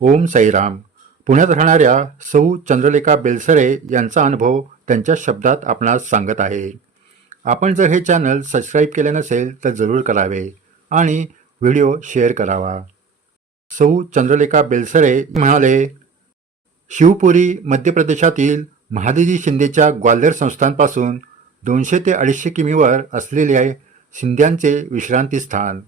ओम साईराम पुण्यात राहणाऱ्या सौ चंद्रलेखा बेलसरे यांचा अनुभव त्यांच्या शब्दात आपणास सांगत आहे. आपण जर हे चॅनल सबस्क्राईब केले नसेल तर जरूर करावे आणि व्हिडिओ शेअर करावा. सौ चंद्रलेखा बेलसरे म्हणाले शिवपुरी मध्य प्रदेशातील महादेजी शिंदेच्या ग्वाल्हेर संस्थानपासून दोनशे ते अडीचशे किमीवर असलेले शिंद्यांचे विश्रांतीस्थान.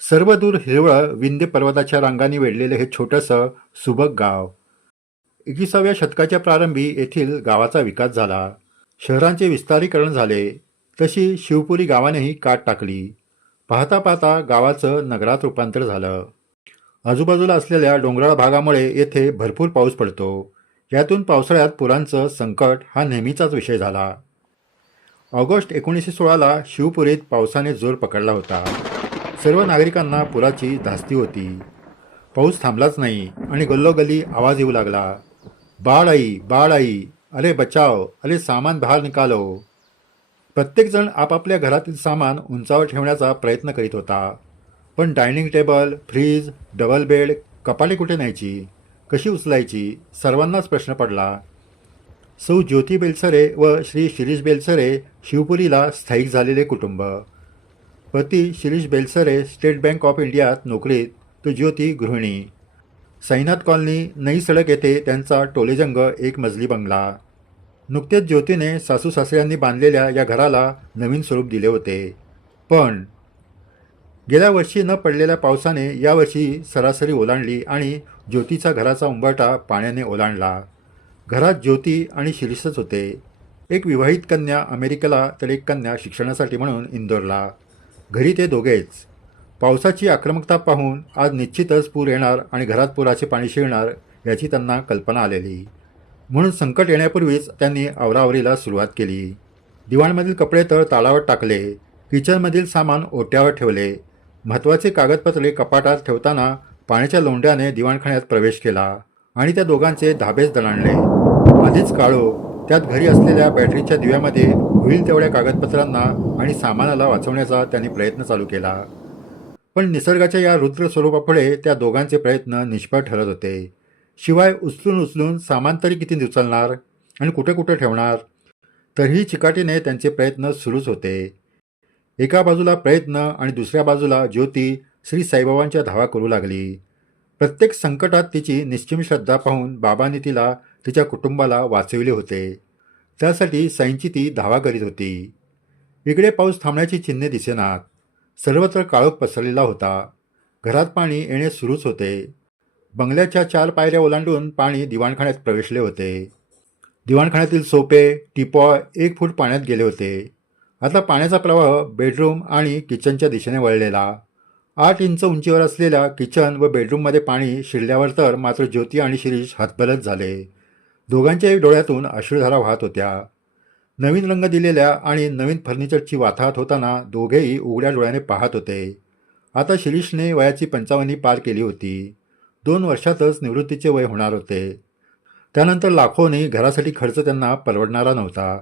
सर्वदूर हिरवळ विंध्य पर्वताच्या रांगांनी वेढलेले हे छोटंसं सुबक गाव. एकविसाव्या शतकाच्या प्रारंभी येथील गावाचा विकास झाला. शहरांचे विस्तारीकरण झाले. तशी शिवपुरी गावानेही काट टाकली. पाहता पाहता गावाचं नगरात रूपांतर झालं. आजूबाजूला असलेल्या डोंगराळ भागामुळे येथे भरपूर पाऊस पडतो. यातून पावसाळ्यात पुरांचं संकट हा नेहमीचाच विषय झाला. ऑगस्ट एकोणीसशे सोळाला शिवपुरीत पावसाने जोर पकडला होता. सर्व नागरिकांना पुराची धास्ती होती. पाऊस थांबलाच नाही आणि गल्लोगल्ली आवाज येऊ लागला. बाळ आई बाळ आई अरे बचाव अरे सामान बाहेर निकालो. प्रत्येकजण आपापल्या घरातील सामान उंचावर ठेवण्याचा प्रयत्न करीत होता. पण dining table fridge double bed कपाटे कुठे न्यायची? कशी उचलायची? सर्वांनाच प्रश्न पडला. सौ ज्योती बेलसरे व श्री शिरीष बेलसरे शिवपुरीला स्थायिक झालेले कुटुंब. पती Shirish Belsare state bank of इंडियात नोकरीत तर ज्योती गृहिणी. साईनाथ कॉलनी नई सडक येथे त्यांचा टोलेजंग एक मजली बंगला. नुकतेच ज्योतीने सासू सासऱ्यांनी बांधलेल्या या घराला नवीन स्वरूप दिले होते. पण गेल्या वर्षी न पडलेल्या पावसाने यावर्षी सरासरी ओलांडली आणि ज्योतीचा घराचा उंबाटा पाण्याने ओलांडला. घरात ज्योती आणि शिरीषच होते. एक विवाहित कन्या अमेरिकेला तर एक कन्या शिक्षणासाठी म्हणून इंदोरला. घरी ते दोघेच. पावसाची आक्रमकता पाहून आज निश्चितच पूर येणार आणि घरात पुराचे पाणी शिरणार याची त्यांना कल्पना आलेली. म्हणून संकट येण्यापूर्वीच त्यांनी आवरावरीला सुरुवात केली. दिवाणमधील कपडे तर तालावर टाकले किचनमधील सामान ओट्यावर ठेवले. महत्त्वाचे कागदपत्रे कपाटात ठेवताना पाण्याच्या लोंढ्याने दिवाणखान्यात प्रवेश केला आणि त्या दोघांचे धाबेच दणाणले आधीच काळो त्यात घरी असलेल्या बॅटरीच्या दिव्यामध्ये होईल तेवढ्या कागदपत्रांना आणि सामानाला वाचवण्याचा त्यांनी प्रयत्न चालू केला. पण निसर्गाच्या या रुद्र स्वरूपापुढे त्या दोघांचे प्रयत्न निष्फळ ठरत होते. शिवाय उचलून उचलून सामान तरी किती उचलणार आणि कुठे कुठे ठेवणार तरीही चिकाटीने त्यांचे प्रयत्न सुरूच होते. एका बाजूला प्रयत्न आणि दुसऱ्या बाजूला ज्योती श्री साईबाबांच्या धावा करू लागली. प्रत्येक संकटात तिची निश्चिम श्रद्धा पाहून बाबांनी तिला तिच्या कुटुंबाला वाचविले होते. त्यासाठी साईंची ती धावा करीत होती. इकडे पाऊस थांबण्याची चिन्हे दिसेनात सर्वत्र काळोख पसरलेला होता. घरात पाणी येणे सुरूच होते. बंगल्याच्या चार पायऱ्या ओलांडून पाणी दिवाणखान्यात प्रवेशले होते. दिवाणखान्यातील सोपे टिपॉय एक फूट पाण्यात गेले होते. आता पाण्याचा प्रवाह बेडरूम आणि किचनच्या दिशेने वळलेला. आठ इंच उंचीवर असलेल्या किचन व बेडरूममध्ये पाणी शिरल्यावर तर मात्र ज्योती आणि शिरीष हातबलत झाले. दोघांच्याही डोळ्यातून अश्रुधारा वाहत होत्या. नवीन रंग दिलेल्या आणि नवीन फर्निचरची वाताहत होताना दोघेही उघड्या डोळ्याने पाहत होते. आता शिरीषने वयाची पंचावन्नी पार केली होती. दोन वर्षातच निवृत्तीचे वय होणार होते. त्यानंतर लाखोने घरासाठी खर्च त्यांना परवडणारा नव्हता.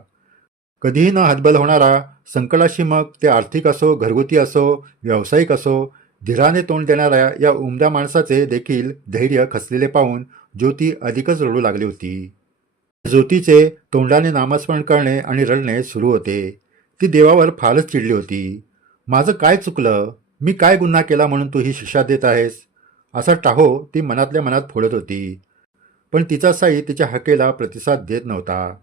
कधीही न हातबल होणारा संकटाशी मग ते आर्थिक असो घरगुती असो व्यावसायिक असो धीराने तोंड देणाऱ्या या उमद्या माणसाचे देखील धैर्य खचलेले पाहून ज्योती अधिकच रडू लागली होती. ज्योतीचे तोंडाने नामस्मरण करणे आणि रडणे सुरू होते. ती देवावर फारच चिडली होती. माझं काय चुकलं? मी काय गुन्हा केला म्हणून तू ही शिक्षा देत आहेस? असा टाहो ती मनातल्या मनात फोडत होती. पण तिचा साई तिच्या हकेला प्रतिसाद देत नव्हता.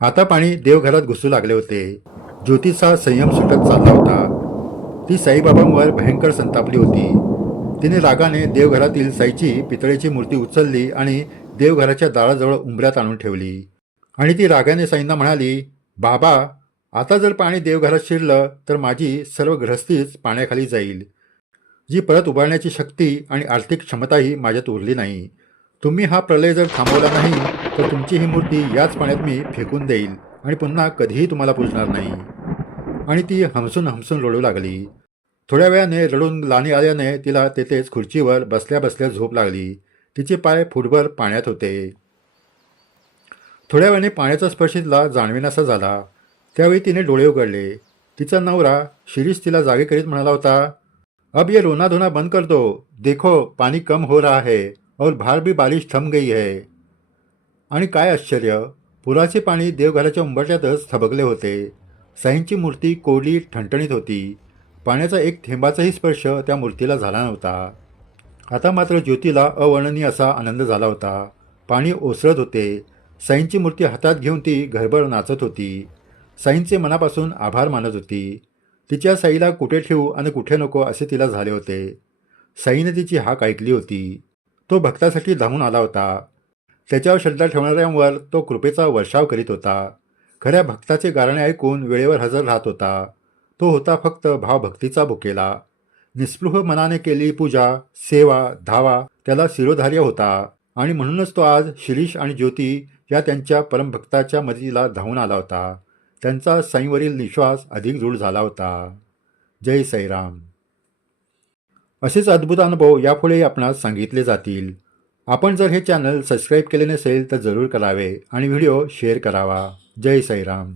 आता पाणी देवघरात घुसू लागले होते. ज्योतीचा संयम सुटत चालला होता. ती साईबाबांवर भयंकर संतापली होती. तिने रागाने देवघरातील साईची पितळेची मूर्ती उचलली आणि देवघराच्या दाराजवळ उंबऱ्यात आणून ठेवली. आणि ती रागाने साईंना म्हणाली बाबा आता जर पाणी देवघरात शिरलं तर माझी सर्व ग्रहस्थीच पाण्याखाली जाईल. जी परत उभारण्याची शक्ती आणि आर्थिक क्षमताही माझ्यात उरली नाही. तुम्ही हा प्रलय जर थांबवला नाही तर तुमची ही मूर्ती याच पाण्यात मी फेकून देईल आणि पुन्हा कधीही तुम्हाला पुजणार नाही. आणि ती हमसून हमसून रडू लागली. थोड्या वेळाने रडून लाणी आल्याने तिला तेथेच खुर्चीवर बसल्या बसल्या झोप लागली. तिचे पाय फुटभर पाण्यात होते. थोड्या वेळाने पाण्याचा स्पर्श तिला जाणविनासा झाला. त्यावेळी तिने डोळे उघडले. तिचा नवरा शिरीष तिला जागे करीत म्हणाला होता अब ये रोना धोना बंद कर दो. देखो पाणी कम हो रहा है और भार भी बारिश थम गई है. आणि काय आश्चर्य पुराचे पाणी देवघराच्या उंबरट्यातच थबकले होते. साईंची मूर्ती कोरडी ठणठणीत होती. पाण्याचा एक थेंबाचाही स्पर्श त्या मूर्तीला झाला नव्हता. आता मात्र ज्योतीला अवर्णनीय असा आनंद झाला होता. पाणी ओसरत होते. साईंची मूर्ती हातात घेऊन ती घरभर नाचत होती. साईंचे मनापासून आभार मानत होती. तिच्या साईला कुठे ठेवू आणि कुठे नको असे तिला झाले होते. साईने तिची हाक ऐकली होती. तो भक्तासाठी धावून आला होता. त्याच्यावर श्रद्धा ठेवणाऱ्यांवर तो कृपेचा वर्षाव करीत होता. खऱ्या भक्ताचे गाणे ऐकून वेळेवर हजर राहत होता. तो होता फक्त भावभक्तीचा भुकेला निस्पृह मनाने केली पूजा सेवा धावा त्याला शिरोधार्य होता. आणि म्हणूनच तो आज शिरीष आणि ज्योती या त्यांच्या परमभक्ताच्या मदतीला धावून आला होता. त्यांचा साईंवरील निश्वास अधिक दृढ झाला होता. जय साईराम असेच अद्भुत अनुभव यापुढे आपणास सांगितले जातील. आपण जर हे चॅनल सबस्क्राईब केले नसेल तर जरूर करावे आणि व्हिडिओ शेअर करावा. जय साईराम